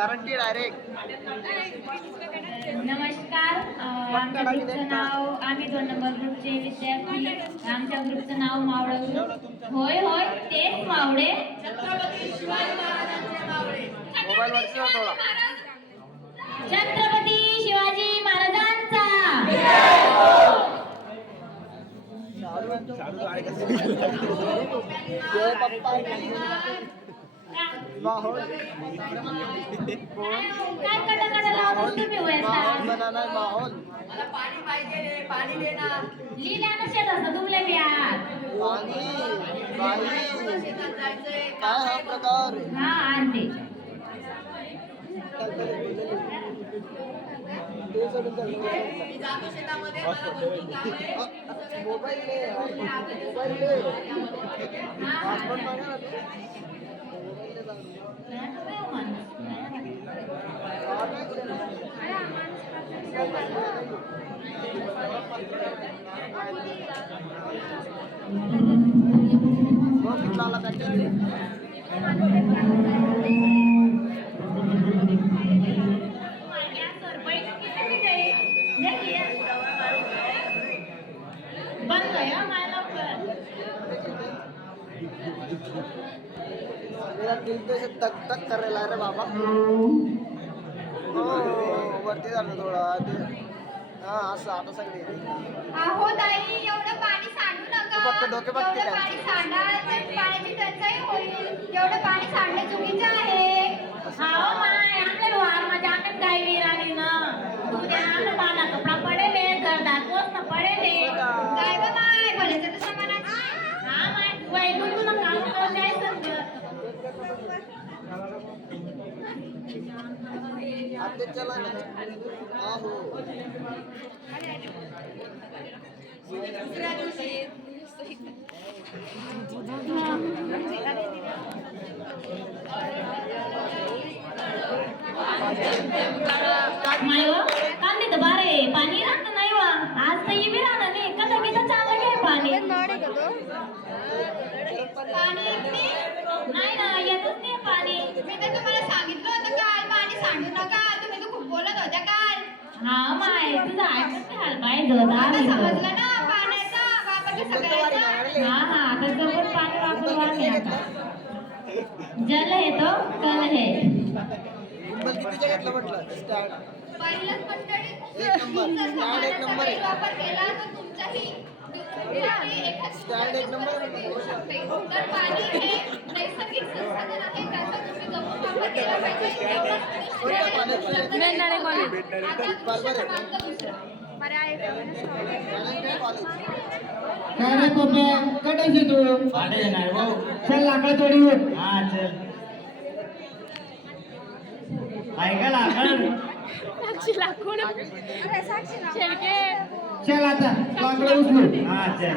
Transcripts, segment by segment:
Guarantee direct. नमस्कार, आमच्या ग्रुपचं नाव, आम्ही 2 नंबर ग्रुपचे विद्यार्थी. आमच्या ग्रुपचं नाव मावळे. होय होय, तेच मावळे. छत्रपती शिवाजी महाराजांचे मावळे. मोबाईल वरती थोडा. छत्रपती शिवाजी महाराजांचा माहोल काय कटाकटा लावून तुम्ही वयस्कर बनाना माहोल. मला पाणी पाहिजे रे, पाणी दे ना. लिहिल्यानं शेतात तुमले बिहार पाणी बाई शेतात जायचंय. काय हा प्रकार. हा आणते. मी जातो शेतामध्ये, मला भरपूर काम आहे. मोबाईल ले, मोबाईल ले. पासपोर्ट मागा ना तू. बंद गया मैं लवकर. मेरा दिल तो ऐसे तक तक कर रहा है रे बाबा. वरती झालं थोडा ते. हा असं आता सगळे. अहो ताई, एवढं पाणी सांडू नका. तू फक्त डोके बघते एवढं का? पाणी सांडाल तर पाण्याची टंचाई होईल. एवढं पाणी सांडणं चुकीचं आहे. हाँ माय, आमले वार में जाके गाय भी रानी ना. तू ध्यान पाना कपड़ा पड़े ले, गर्दान पोस्ट न पड़े ले. काय गं माय, भल्याचं तर समानाची. हाँ माय, वही तू ना काम कर जाए संग. आते चला ना. आहो. दुसऱ्या दिवशी माय व कांदे तर बारे पाणी राहत नाही वा. आज तर ये भी राहणार नाही. कदा किती चाललं काय पाणी. पाणी येत नाही. नाही ना, येतच नाही पाणी. मी तर तुम्हाला सांगितलं होतं काल, पाणी सांडू नका. तुम्ही तर खूप बोलत होत्या काल. हाँ माय, तुझा ऐकत नाही हाल पाहिजे होता. आता समजलं ना पाण्याचा वापर कसा करायचा. हाँ हाँ, आता जबर पाणी वापरवाने आता. जल है तो कल है. बल किती घेतलं म्हटलं स्टँड. पहिलंच मंडळी, एक नंबर. जर स्टँड एक नंबर आहे. वापर केला तर तुमचाही स्टँड एक नंबर आहे. तर पाणी हे नैसर्गिक संसाधन आहे. त्याचा तुम्ही जपून वापर केला पाहिजे. कोणत्या कॉलेजचं? बरोबर आहे. काय रे पप्या, कटायची तू पाटे नाही भाऊ. चल लाकडं तोडी उठ. हा चल. ऐका लाकड. चल आता लाकडं उचलू. हा चल.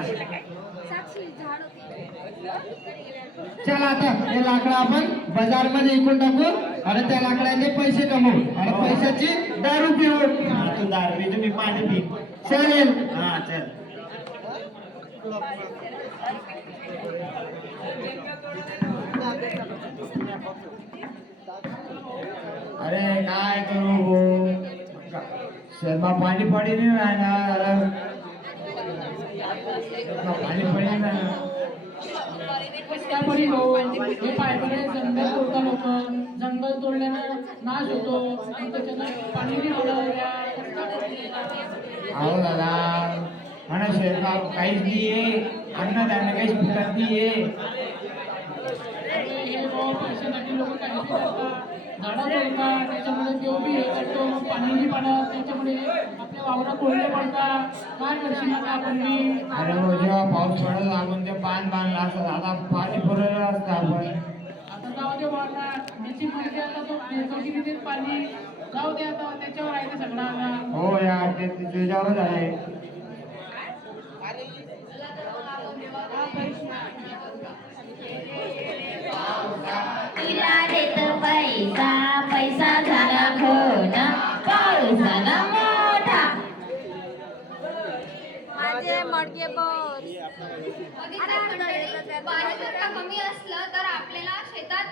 चल आता हे लाकडं आपण बाजार मध्ये विकून टाकू आणि त्या लाकडाचे पैसे कमवू आणि पैशाची दारू पिऊ. हा तू दारू पी, तुम्ही पाणी पी. चालेल. हा चल. अरे काय करू शर्मा पाणी पडी नाही राहणार. पाणी पडी ना. पडी हो, हे पायपडे जंगल तोडता लोक. जंगल तोडल्यानं नाश होतो आणि त्याच्यानं पाणी बी अहो दादा म्हणा स्वयंपाक काहीच नाहीये. अन्नधान्य काहीच पिकत नाहीये. हे पैशासाठी लोक काही करतात. झाडं तोडतात, त्याच्यामुळे देव बी हे करतो, पाणी बी पडत, त्याच्यामुळे आपल्या वावरात कोरडे पडतात. काय करशील आता आपण बी. अरे हो, जेव्हा पाऊस पडत आपण ते पान बांधलं असतं. आता पाणी पुरवलं असतं आपण. आता जाऊ दे वाढला त्याची मर्जी. आता तो देतो की पाणी जाऊ दे. आता त्याच्यावर आहे ते सगळं आता. हो यार, ते तुझ्यावरच आहे. तिला देत पैसा, पैसा झाला खोना, पाऊसाला मोठा. माझे मडके बस. पाणी जर का कमी असलं तर आपल्याला शेतात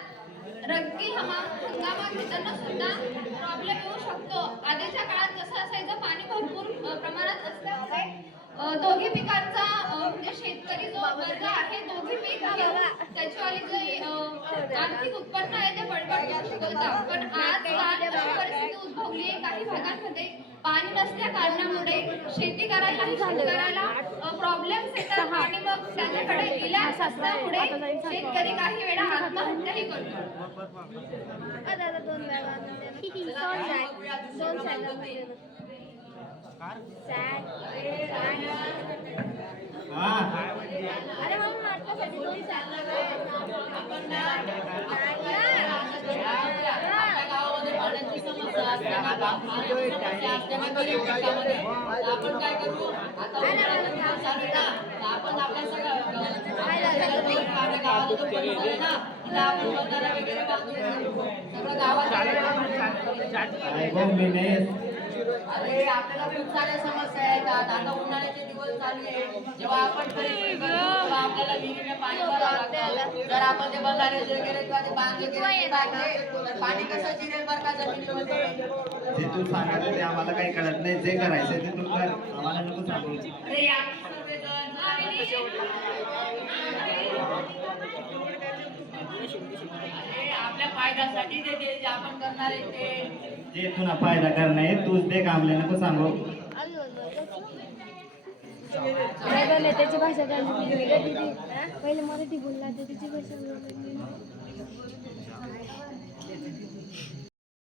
रब्बी हंगामात घेताना सुद्धा प्रॉब्लेम येऊ शकतो. आधीच्या काळात कसं असायचं, पाणी भरपूर प्रमाणात असल्यामुळे दोघी पिकांचा म्हणजे शेतकरी जो वर्ग आहे दोघी पीक घेऊन त्याच्यावाली जे आर्थिक उत्पन्न आहे ते बळकट करू शकता. पण आज अशी परिस्थिती उद्भवली आहे काही भागांमध्ये पाणी नसल्या कारणामुळे शेती करायला शेतकऱ्याला प्रॉब्लेम्स येतात आणि मग त्याच्याकडे इलाज असल्यामुळे शेतकरी काही वेळा आत्महत्याही करतो. अरे म्हणून नाटकासाठी दोन आपण ना आपल्या गावामध्ये पाण्याची समस्या असताना समस्या असताना गरीब पिकामध्ये आपण काय करू, आता उन्हाळ्याचा दिवस चालू आहे ना, तर आपण आपल्या सगळ्या आपल्या गावाला जो परिसर आहे ना तिथं आपण बंधारा वगैरे बांधून सगळं गावात अरे आपल्याला खूप साऱ्या समस्या येतात. आता उन्हाळ्याचे दिवस चालू आहे, जेव्हा आपण तेव्हा आपल्याला विहिरीने पाणी भरावं लागतं. जर आपण ते बंधारे वगैरे किंवा ते बांध वगैरे बांधले तर पाणी कसं जिरेल बरं का जमिनीमध्ये. जे तू सांगायचं ते आम्हाला काही कळत नाही, जे करायचं ते तू कर, आम्हाला नको सांगू. अरे या सर्वजण अरे आपल्या फायद्यासाठी ते जे आपण करणार आहे ते जे तुला फायदा करणार आहे तूच दे, कामले नको सांगू. त्याची भाषा पहिले मराठी बोलला तर त्याची भाषा